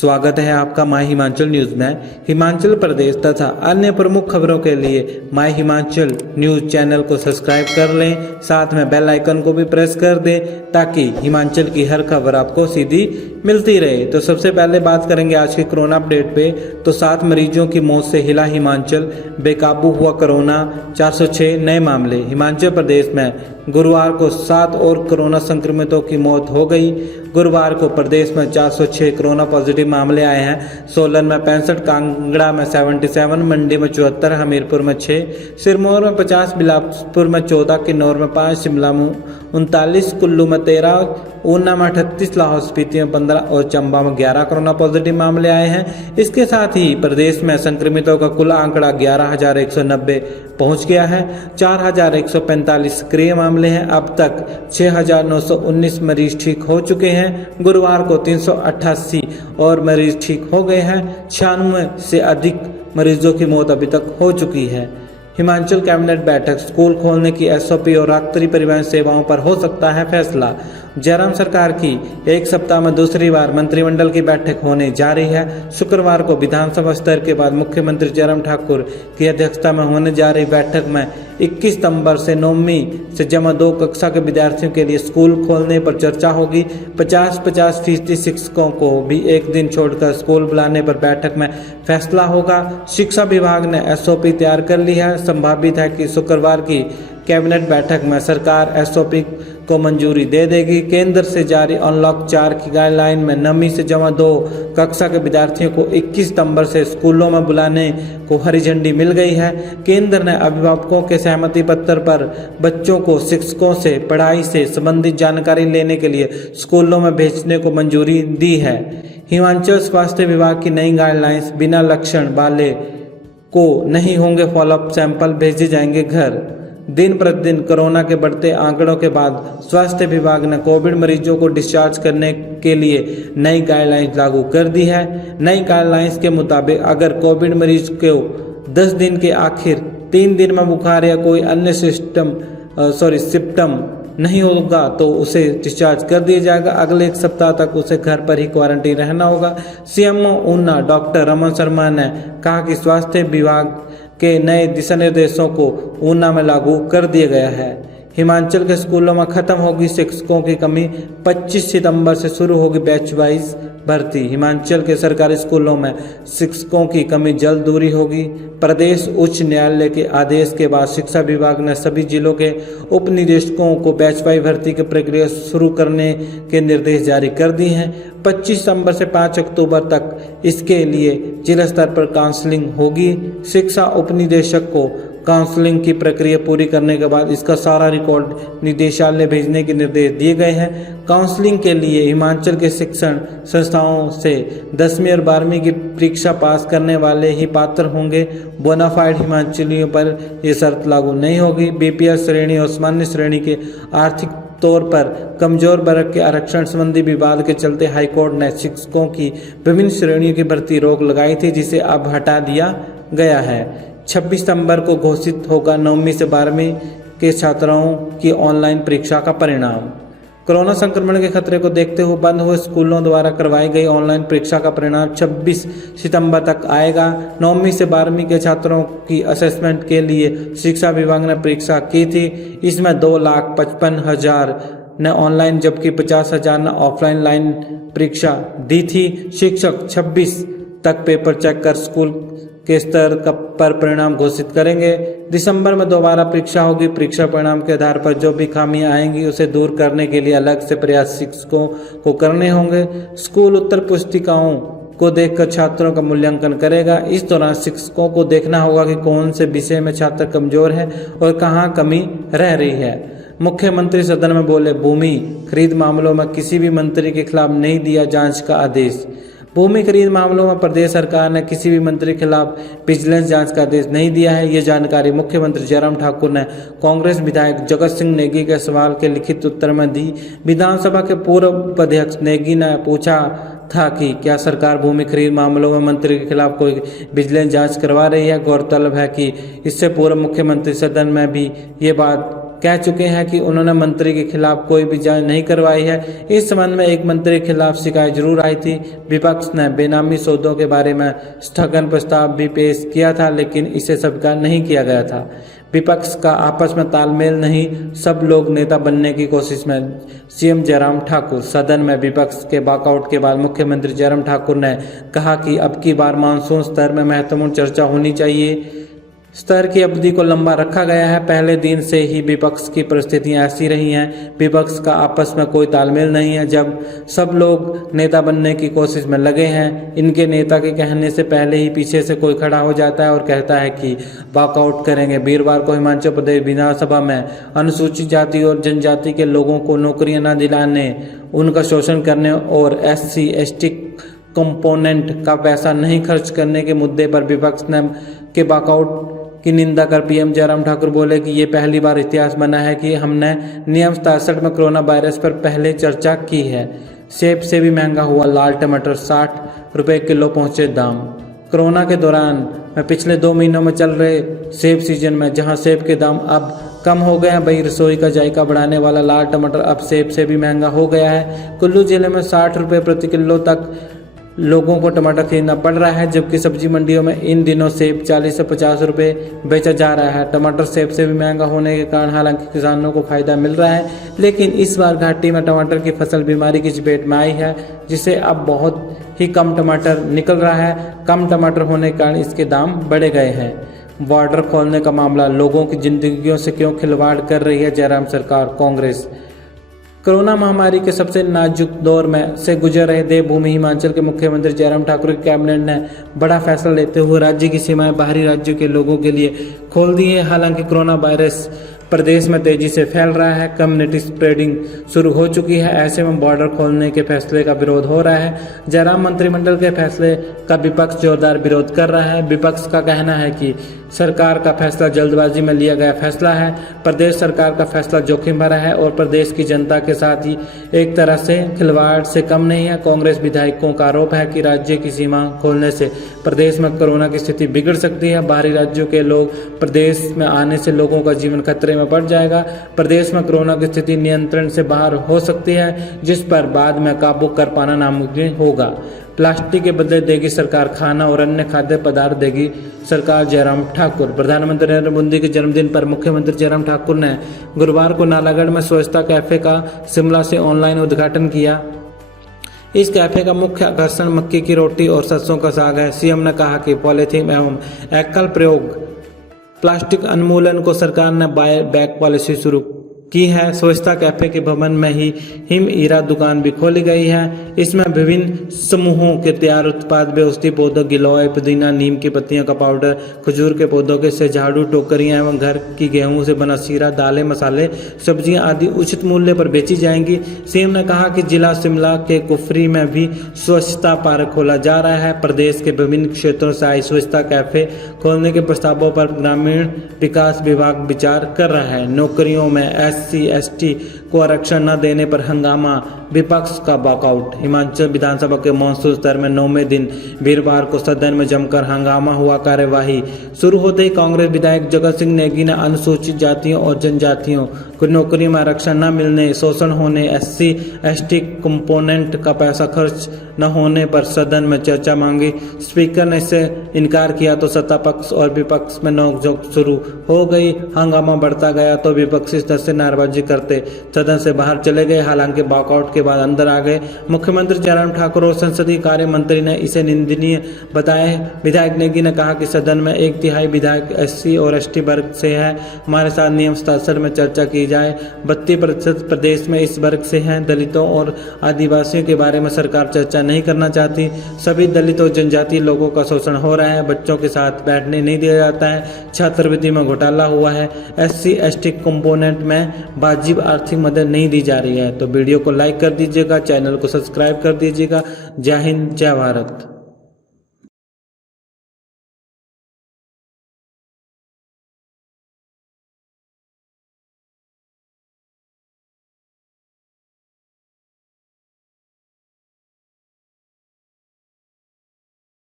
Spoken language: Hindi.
स्वागत है आपका माय हिमाचल न्यूज में। हिमाचल प्रदेश तथा अन्य प्रमुख खबरों के लिए माय हिमाचल न्यूज चैनल को सब्सक्राइब कर लें, साथ में बेल आइकन को भी प्रेस कर दें ताकि हिमाचल की हर खबर आपको सीधी मिलती रहे। तो सबसे पहले बात करेंगे आज के कोरोना अपडेट पे। तो 7 मरीजों की मौत से हिला हिमाचल, बेकाबू हुआ कोरोना, 406 नए मामले। हिमाचल प्रदेश में गुरुवार को 7 और कोरोना संक्रमितों की मौत हो गई। गुरुवार को प्रदेश में 406 कोरोना पॉजिटिव मामले आए हैं। सोलन में 65, कांगड़ा में 77, मंडी में 74, हमीरपुर में 6, सिरमौर में 50, बिलासपुर में 14, किन्नौर में 5, शिमला में 39, कुल्लू में 13, ऊना में 38, लाहौल स्पीति में 15 और चंबा में 11 कोरोना पॉजिटिव मामले आए हैं। इसके साथ ही प्रदेश में संक्रमितों का कुल आंकड़ा 11,190 पहुंच गया है। 4,145 सक्रिय मामले हैं। अब तक 6,919 मरीज ठीक हो चुके हैं। गुरुवार को 388 और मरीज ठीक हो गए हैं। 96 से अधिक मरीजों की मौत अभी तक हो चुकी है। हिमाचल कैबिनेट बैठक, स्कूल खोलने की एसओपी और रात्रि परिवहन सेवाओं पर हो सकता है फैसला। जयराम सरकार की एक सप्ताह में दूसरी बार मंत्रिमंडल की बैठक होने जा रही है। शुक्रवार को विधानसभा स्तर के बाद मुख्यमंत्री जयराम ठाकुर की अध्यक्षता में होने जा रही बैठक में 21 सितंबर से 9वीं से जमा 2 कक्षा के विद्यार्थियों के लिए स्कूल खोलने पर चर्चा होगी। 50-50% शिक्षकों को भी एक दिन छोड़कर स्कूल बुलाने पर बैठक में फैसला होगा। शिक्षा विभाग ने एसओपी तैयार कर ली है। संभावित है कि शुक्रवार की कैबिनेट बैठक में सरकार एसओपी को मंजूरी दे देगी। केंद्र से जारी अनलॉक 4 की गाइडलाइन में 9वीं से जमा 2 कक्षा के विद्यार्थियों को 21 सितंबर से स्कूलों में बुलाने को हरी झंडी मिल गई है। केंद्र ने अभिभावकों के सहमति पत्र पर बच्चों को शिक्षकों से पढ़ाई से संबंधित जानकारी लेने के लिए स्कूलों में भेजने को मंजूरी दी है। हिमाचल स्वास्थ्य विभाग की नई गाइडलाइंस, बिना लक्षण वाले को नहीं होंगे फॉलोअप सैंपल, भेजे जाएंगे घर। दिन प्रतिदिन कोरोना के बढ़ते आंकड़ों के बाद स्वास्थ्य विभाग ने कोविड मरीजों को डिस्चार्ज करने के लिए नई गाइडलाइंस लागू कर दी है। नई गाइडलाइंस के मुताबिक अगर कोविड मरीज को 10 दिन के आखिर 3 दिन में बुखार या कोई अन्य सिम्टम नहीं होगा तो उसे डिस्चार्ज कर दिया जाएगा। अगले 1 सप्ताह तक उसे घर पर ही क्वारंटीन रहना होगा। सीएमओ ऊना डॉक्टर रमन शर्मा ने कहा कि स्वास्थ्य विभाग के नए दिशा निर्देशों को ऊना में लागू कर दिया गया है। हिमाचल के स्कूलों में खत्म होगी शिक्षकों की कमी। 25 सितंबर से शुरू होगी बैच वाइज भर्ती। हिमाचल के सरकारी स्कूलों में शिक्षकों की कमी जल्द दूरी होगी। प्रदेश उच्च न्यायालय के आदेश के बाद शिक्षा विभाग ने सभी जिलों के उप निदेशकों को बैच वाइज भर्ती की प्रक्रिया शुरू करने के निर्देश जारी कर दिए हैं। 25 सितंबर से 5 अक्टूबर तक इसके लिए जिला स्तर पर काउंसलिंग होगी। शिक्षा उप निदेशक को काउंसलिंग की प्रक्रिया पूरी करने के बाद इसका सारा रिकॉर्ड निदेशालय भेजने के निर्देश दिए गए हैं। काउंसलिंग के लिए हिमाचल के शिक्षण संस्थाओं से 10वीं और 12वीं की परीक्षा पास करने वाले ही पात्र होंगे। बोनाफाइड हिमाचलियों पर यह शर्त लागू नहीं होगी। बीपीएल श्रेणी और सामान्य श्रेणी के आर्थिक तौर पर कमजोर वर्ग के आरक्षण संबंधी विवाद के चलते हाईकोर्ट ने शिक्षकों की विभिन्न श्रेणियों की भर्ती रोक लगाई थी, जिसे अब हटा दिया गया है। 26 सितंबर को घोषित होगा 9वीं से 12वीं के छात्राओं की ऑनलाइन परीक्षा का परिणाम। कोरोना संक्रमण के खतरे को देखते हुए बंद हुए स्कूलों द्वारा करवाई गई ऑनलाइन परीक्षा का परिणाम 26 सितंबर तक आएगा। 9वीं से 12वीं के छात्रों की असेसमेंट के लिए शिक्षा विभाग ने परीक्षा की थी। इसमें 2,55,000 ने ऑनलाइन जबकि 50,000 ने ऑफलाइन लाइन परीक्षा दी थी। शिक्षक 26 तक पेपर चेक कर स्कूल के स्तर पर परिणाम घोषित करेंगे। दिसंबर में दोबारा परीक्षा होगी। परीक्षा परिणाम के आधार पर जो भी खामियां आएंगी उसे दूर करने के लिए अलग से प्रयास शिक्षकों को करने होंगे। स्कूल उत्तर पुस्तिकाओं को देखकर छात्रों का मूल्यांकन करेगा। इस दौरान शिक्षकों को देखना होगा कि कौन से विषय में छात्र कमजोर है और कहाँ कमी रह रही है। मुख्यमंत्री सदन में बोले, भूमि खरीद मामलों में किसी भी मंत्री के खिलाफ नहीं दिया जांच का आदेश। भूमि खरीद मामलों में प्रदेश सरकार ने किसी भी मंत्री के खिलाफ विजिलेंस जांच का आदेश नहीं दिया है। ये जानकारी मुख्यमंत्री जयराम ठाकुर ने कांग्रेस विधायक जगत सिंह नेगी के सवाल के लिखित उत्तर में दी। विधानसभा के पूर्व उपाध्यक्ष नेगी ने पूछा था कि क्या सरकार भूमि खरीद मामलों में मंत्री के खिलाफ कोई विजिलेंस जांच करवा रही है। गौरतलब है कि इससे पूर्व मुख्यमंत्री सदन में भी ये बात कह चुके हैं कि उन्होंने मंत्री के खिलाफ कोई भी जांच नहीं करवाई है। इस संबंध में एक मंत्री के खिलाफ शिकायत जरूर आई थी। विपक्ष ने बेनामी सौदों के बारे में स्थगन प्रस्ताव भी पेश किया था, लेकिन इसे स्वीकार नहीं किया गया था। विपक्ष का आपस में तालमेल नहीं, सब लोग नेता बनने की कोशिश में सीएम जयराम ठाकुर। सदन में विपक्ष के वॉकआउट के बाद मुख्यमंत्री जयराम ठाकुर ने कहा कि अब की बार मानसून स्तर में महत्वपूर्ण चर्चा होनी चाहिए। स्तर की अवधि को लंबा रखा गया है। पहले दिन से ही विपक्ष की परिस्थितियां ऐसी रही हैं। विपक्ष का आपस में कोई तालमेल नहीं है। जब सब लोग नेता बनने की कोशिश में लगे हैं, इनके नेता के कहने से पहले ही पीछे से कोई खड़ा हो जाता है और कहता है कि वॉकआउट करेंगे। वीरवार को हिमाचल प्रदेश विधानसभा में अनुसूचित जाति और जनजाति के लोगों को नौकरियां न दिलाने, उनका शोषण करने और SC/ST कंपोनेंट का पैसा नहीं खर्च करने के मुद्दे पर विपक्ष ने के वॉकआउट की निंदा कर पीएम जयराम ठाकुर बोले कि ये पहली बार इतिहास बना है कि हमने नियम 67 में कोरोना वायरस पर पहले चर्चा की है। सेब से भी महंगा हुआ लाल टमाटर, 60 रुपए किलो पहुंचे दाम। कोरोना के दौरान में पिछले 2 महीनों में चल रहे सेब सीजन में जहां सेब के दाम अब कम हो गए हैं, वहीं रसोई का जायका बढ़ाने वाला लाल टमाटर अब सेब से भी महंगा हो गया है। कुल्लू जिले में 60 रुपए प्रति किलो तक लोगों को टमाटर खरीदना पड़ रहा है, जबकि सब्जी मंडियों में इन दिनों सेब 40 से 50 रुपए बेचा जा रहा है। टमाटर सेब से भी महंगा होने के कारण हालांकि किसानों को फायदा मिल रहा है, लेकिन इस बार घाटी में टमाटर की फसल बीमारी की चपेट में आई है, जिससे अब बहुत ही कम टमाटर निकल रहा है। कम टमाटर होने के कारण इसके दाम बढ़े गए हैं। बॉर्डर खोलने का मामला, लोगों की जिंदगियों से क्यों खिलवाड़ कर रही है जयराम सरकार, कांग्रेस। कोरोना महामारी के सबसे नाजुक दौर में से गुजर रहे देवभूमि हिमाचल के मुख्यमंत्री जयराम ठाकुर की कैबिनेट ने बड़ा फैसला लेते हुए राज्य की सीमाएं बाहरी राज्यों के लोगों के लिए खोल दी है। हालांकि कोरोना वायरस प्रदेश में तेजी से फैल रहा है, कम्युनिटी स्प्रेडिंग शुरू हो चुकी है। ऐसे में बॉर्डर खोलने के फैसले का विरोध हो रहा है। जयराम मंत्रिमंडल के फैसले का विपक्ष जोरदार विरोध कर रहा है। विपक्ष का कहना है कि सरकार का फैसला जल्दबाजी में लिया गया फैसला है। प्रदेश सरकार का फैसला जोखिम भरा है और प्रदेश की जनता के साथ ही एक तरह से खिलवाड़ से कम नहीं है। कांग्रेस विधायकों का आरोप है कि राज्य की सीमा खोलने से प्रदेश में कोरोना की स्थिति बिगड़ सकती है। बाहरी राज्यों के लोग प्रदेश में आने से लोगों का जीवन खतरे में पड़ जाएगा। प्रदेश में कोरोना की स्थिति नियंत्रण से बाहर हो सकती है, जिस पर बाद में काबू कर पाना नामुमकिन होगा। प्लास्टिक के बदले देगी सरकार खाना और अन्य खाद्य पदार्थ देगी सरकार, जयराम ठाकुर। प्रधानमंत्री नरेंद्र मोदी के जन्मदिन पर मुख्यमंत्री जयराम ठाकुर ने गुरुवार को नालागढ़ में स्वच्छता कैफे का शिमला से ऑनलाइन उद्घाटन किया। इस कैफे का मुख्य आकर्षण मक्की की रोटी और सरसों का साग है। सीएम ने कहा कि पॉलीथीन एवं एकल प्रयोग प्लास्टिक उन्मूलन को सरकार ने बाय बैक पॉलिसी शुरू की है। स्वच्छता कैफे के भवन में ही हिम ईरा दुकान भी खोली गई है। इसमें विभिन्न समूहों के तैयार उत्पाद, औषधि पौधों, गिलोय, पुदीना, नीम की पत्तियों का पाउडर, खजूर के पौधों के से झाड़ू, टोकरियां एवं घर की गेहूं से बना सीरा, दालें, मसाले, सब्जियां आदि उचित मूल्य पर बेची जाएंगी। सीएम ने कहा कि जिला शिमला के कुफरी में भी स्वच्छता पार्क खोला जा रहा है। प्रदेश के विभिन्न क्षेत्रों से आई स्वच्छता कैफे खोलने के प्रस्तावों पर ग्रामीण विकास विभाग विचार कर रहा है। नौकरियों में SC/ST को आरक्षण न देने पर हंगामा, विपक्ष का वॉकआउट। हिमाचल विधानसभा के मानसून सत्र में 9वें दिन वीरवार को सदन में जमकर हंगामा हुआ। कार्यवाही शुरू होते ही कांग्रेस विधायक जगत सिंह नेगी ने अनुसूचित जातियों और जनजातियों को नौकरियों में आरक्षण न मिलने, शोषण होने, SC/ST कंपोनेंट का पैसा खर्च न होने पर सदन में चर्चा मांगी। स्पीकर ने इससे इनकार किया तो सत्ता पक्ष और विपक्ष में नोकझोंक शुरू हो गई। हंगामा बढ़ता गया तो विपक्षी सदस्य से नारेबाजी करते सदन से बाहर चले गए। हालांकि वॉकआउट के बाद अंदर आ गए। मुख्यमंत्री जयराम ठाकुर और संसदीय कार्य मंत्री ने इसे निंदनीय बताया। विधायक नेगी ने कहा कि सदन में 1/3 विधायक SC और ST वर्ग से है। हमारे साथ नियम 67 में चर्चा की जाए। 32% प्रदेश में इस वर्ग से हैं। दलितों और आदिवासियों के बारे में सरकार चर्चा नहीं करना चाहती। सभी दलित और जनजातीय लोगों का शोषण हो रहा है। बच्चों के साथ बैठने नहीं दिया जाता है। छात्रवृत्ति में घोटाला हुआ है। SC/ST कंपोनेंट में वाजिब आर्थिक मदद नहीं दी जा रही है। तो वीडियो को लाइक कर दीजिएगा, चैनल को सब्सक्राइब कर दीजिएगा। जय हिंद, जय भारत।